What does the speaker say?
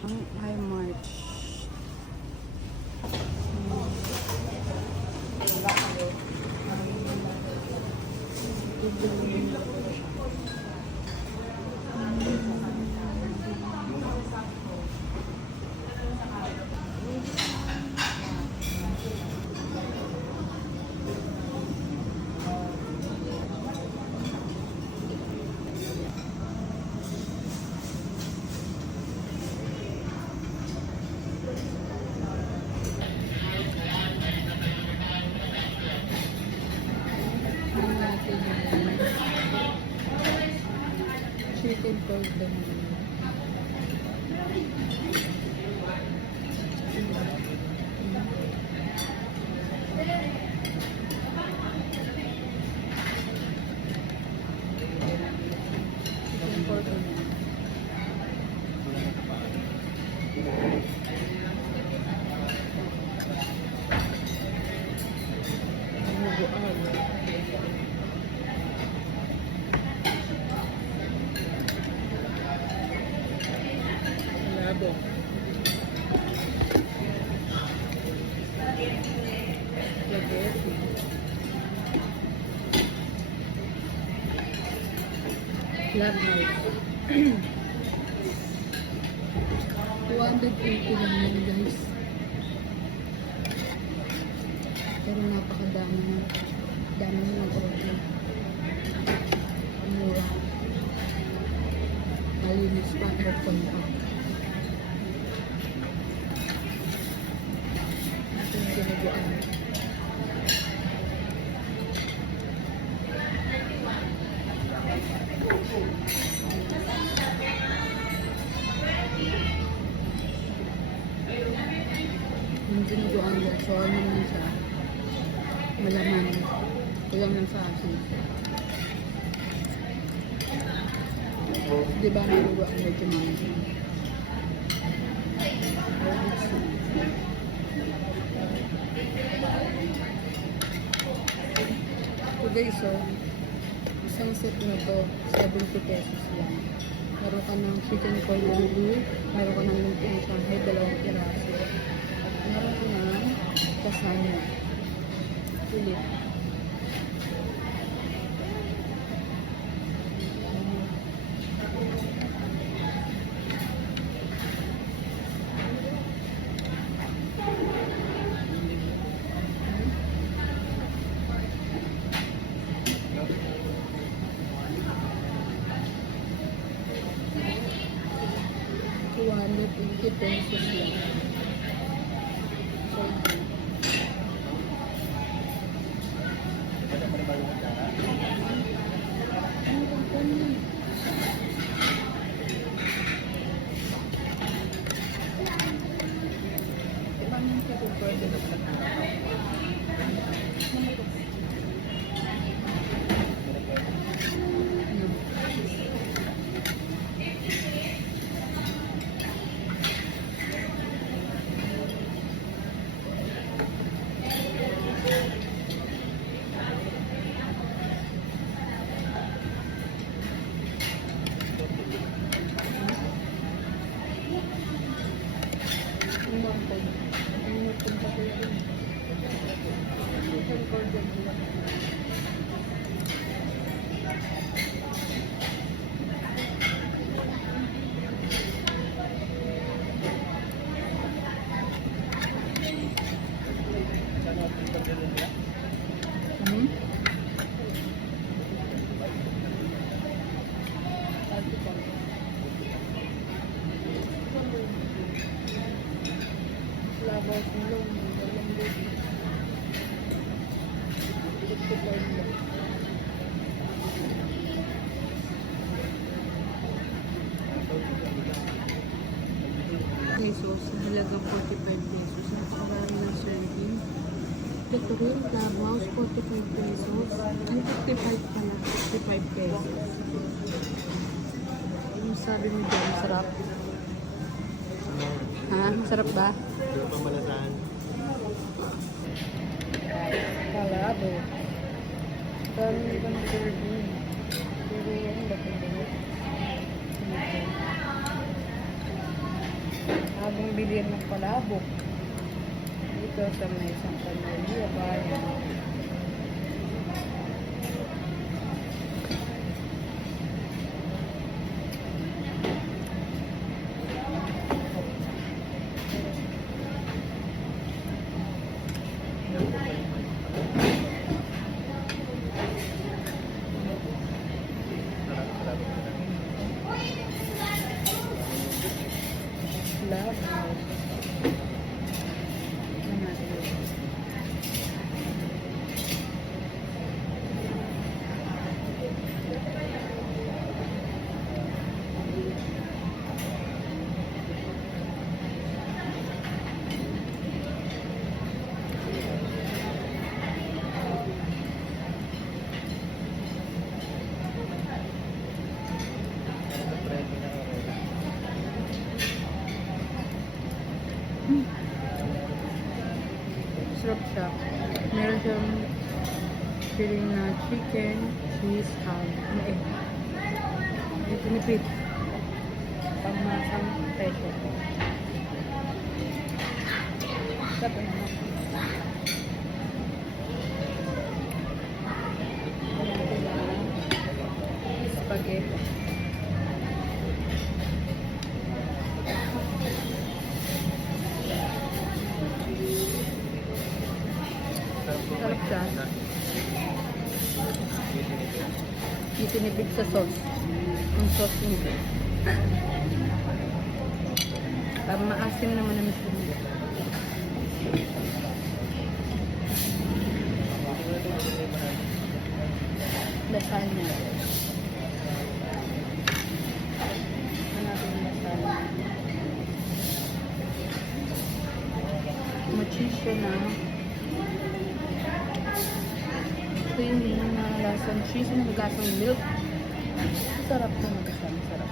Hi, March. Chicken cordon. Chicken cordon. Labo. Spaghetti. Clubhouse. 280 lang yun, guys. Pero napakadami na. Dami na ng order. Mura. Malinis pa. Aircon pa. Ito yung ginagawa. Yung ginagawa niya. So, ano naman siya? Malaman. Kulang lang sa asin. Diba nagawa ang medyo mga today, so isang set na to 70 pesos lang. Meron ka ng chicken cordon bleu, meron ka ng lumpia Shanghai, 2 piraso, at meron ka ng kasama ulit. $280 pesos lang. So, pesos, halagang 45 pesos. Marami ng serving. Ito rin, Clubhouse, 45 pesos. Ay, 55 pala. 55 pesos. Yung sabi mo dyan, masarap. Ha? Masarap ba? Pero pamalasahan. Kalabo. Parang ibang serving. Pero ano ba ito? bumili ng palabok. Dito sa may Santa Maria Bayan. Love. Sarap siya. Meron siyang feeling na chicken, cheese, ham. Ano eh? May tinipid. Pangmasang peso. Sarap naman. Spaghetti. Sarap siya. Itinipid sa sauce. Ang sauce nito. Maasim naman ang gusto nito. Lasagna. Hanapin yung lasagna. Machisyo na. Ito yung lasang cheese na lasang milk. Sarap na mag-asang sarap.